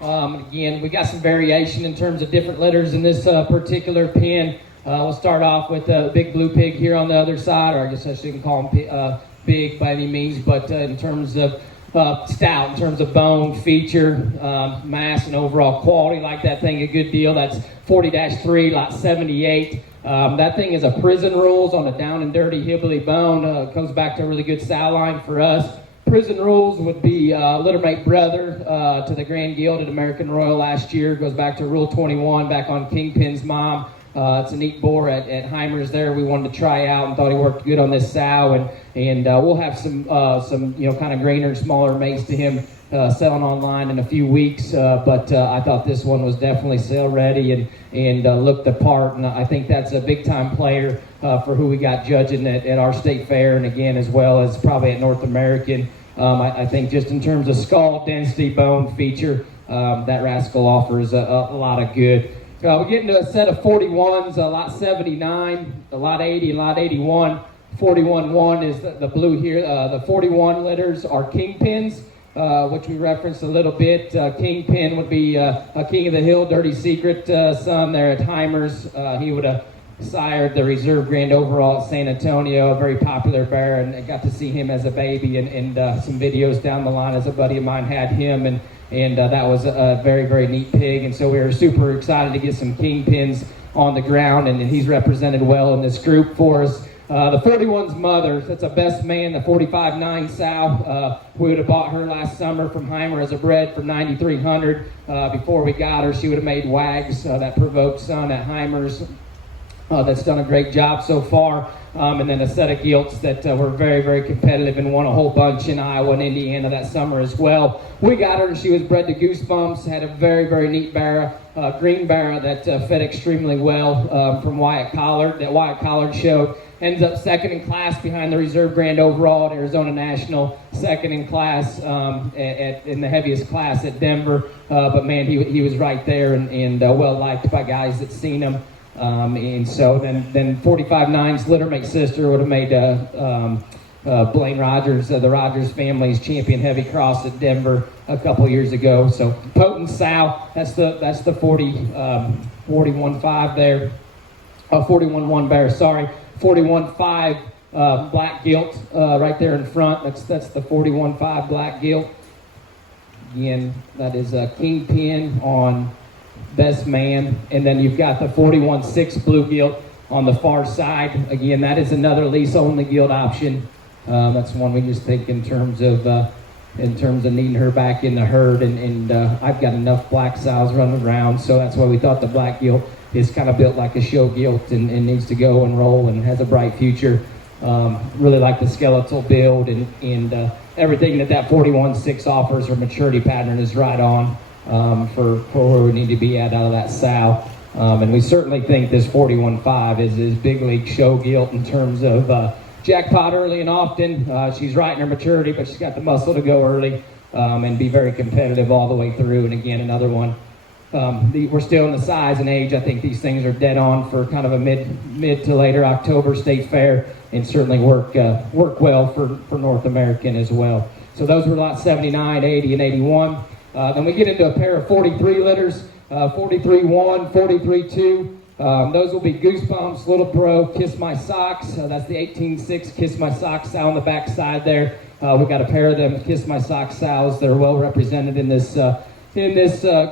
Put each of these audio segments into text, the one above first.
Again, we got some variation in terms of different litters in this particular pen. We'll start off with the Big Blue Pig here on the other side, or I guess I shouldn't call him big by any means, but in terms of stout, in terms of bone, feature, mass, and overall quality, like that thing a good deal. That's 40-3, lot 78. That thing is a Prison Rules on a down and dirty hillbilly bone. Comes back to a really good sow line for us. Prison Rules would be littermate brother to the Grand Guild at American Royal last year. Goes back to Rule 21, back on Kingpin's mom. It's a neat boar at Heimer's there. We wanted to try out and thought he worked good on this sow, and we'll have some kind of greener, smaller mates to him selling online in a few weeks. But I thought this one was definitely sale ready and looked the part, and I think that's a big time player for who we got judging at our state fair, and again as well as probably at North American. I think just in terms of skull density, bone feature, that rascal offers a lot of good. We get into a set of 41s, lot 79, lot 80, and lot 81. 41-1 is the blue here. The 41 litters are Kingpins, which we referenced a little bit. Kingpin would be a King of the Hill, Dirty Secret son there at Heimer's. He would have sired the Reserve Grand Overall at San Antonio, a very popular bear, and I got to see him as a baby and some videos down the line as a buddy of mine had him, and that was a very, very neat pig, and so we were super excited to get some Kingpins on the ground, and he's represented well in this group for us. The 41's mother, that's a Best Man, the 45-9 sow. We would have bought her last summer from Heimer as a bred for $9,300. Before we got her, she would have made Wags, that provoked son at Heimer's. That's done a great job so far. And then a set of gilts that were very, very competitive and won a whole bunch in Iowa and Indiana that summer as well. We got her and she was bred to Goosebumps, had a very, very neat barra, green barra that fed extremely well from Wyatt Collard, that Wyatt Collard showed. Ends up second in class behind the Reserve Grand Overall at Arizona National, second in class in the heaviest class at Denver. But man, he was right there and well liked by guys that seen him. And so then 45-9's littermate sister would have made Blaine Rogers, the Rogers family's champion heavy cross at Denver a couple years ago. So potent sow, that's the 41-5 there, 41-1 bear, sorry, 41-5 black gilt right there in front. That's the 41-5 black gilt. Again, that is a Kingpin on Best Man, and then you've got the 41-6 blue gilt on the far side. Again, that is another lease-only gilt option. That's one we just think in terms of needing her back in the herd, and I've got enough black sows running around, so that's why we thought the black gilt is kind of built like a show gilt and needs to go and roll and has a bright future. Really like the skeletal build and everything that 41-6 offers. Her maturity pattern is right on. For where we need to be out of that sow. And we certainly think this 41-5 is big league show gilt in terms of jackpot early and often. She's right in her maturity, but she's got the muscle to go early and be very competitive all the way through. And again, another one. We're still in the size and age. I think these things are dead on for kind of a mid to later October state fair, and certainly work well for North American as well. So those were lots 79, 80, and 81. Then we get into a pair of 43 litters, 43-1, 43-2. Those will be Goosebumps, Little Pro, Kiss My Socks. That's the 18-6 Kiss My Socks sow on the back side there. We got a pair of them Kiss My Socks sows that are well represented in this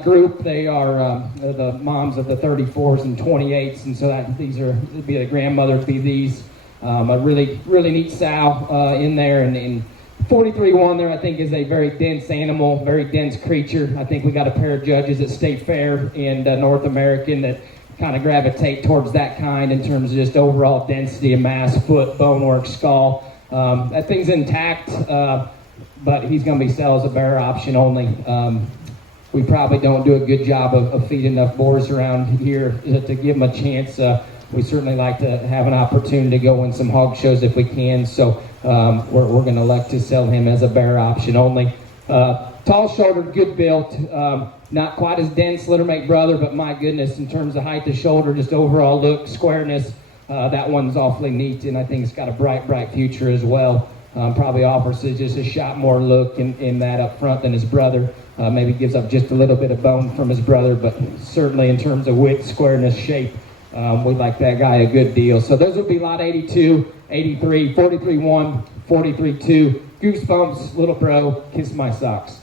group. They are the moms of the 34s and 28s, and so would be the grandmother would be these. A really, really neat sow in there, and 43-1 there, I think, is a very dense animal, very dense creature. I think we got a pair of judges at State Fair and North American that kind of gravitate towards that kind in terms of just overall density of mass, foot, bonework, skull. That thing's intact, but he's going to be sold as a bearer option only. We probably don't do a good job of feeding enough boars around here to give them a chance. We certainly like to have an opportunity to go in some hog shows if we can, so we're going to elect to sell him as a bearer option only. Tall-shouldered, good built, not quite as dense littermate brother, but my goodness, in terms of height of shoulder, just overall look, squareness, that one's awfully neat, and I think it's got a bright, bright future as well. Probably offers just a shot more look in that up front than his brother. Maybe gives up just a little bit of bone from his brother, but certainly in terms of width, squareness, shape, we like that guy a good deal. So those would be lot 82, 83, 43-1, 43-2. Goosebumps, Little Bro, Kiss My Socks.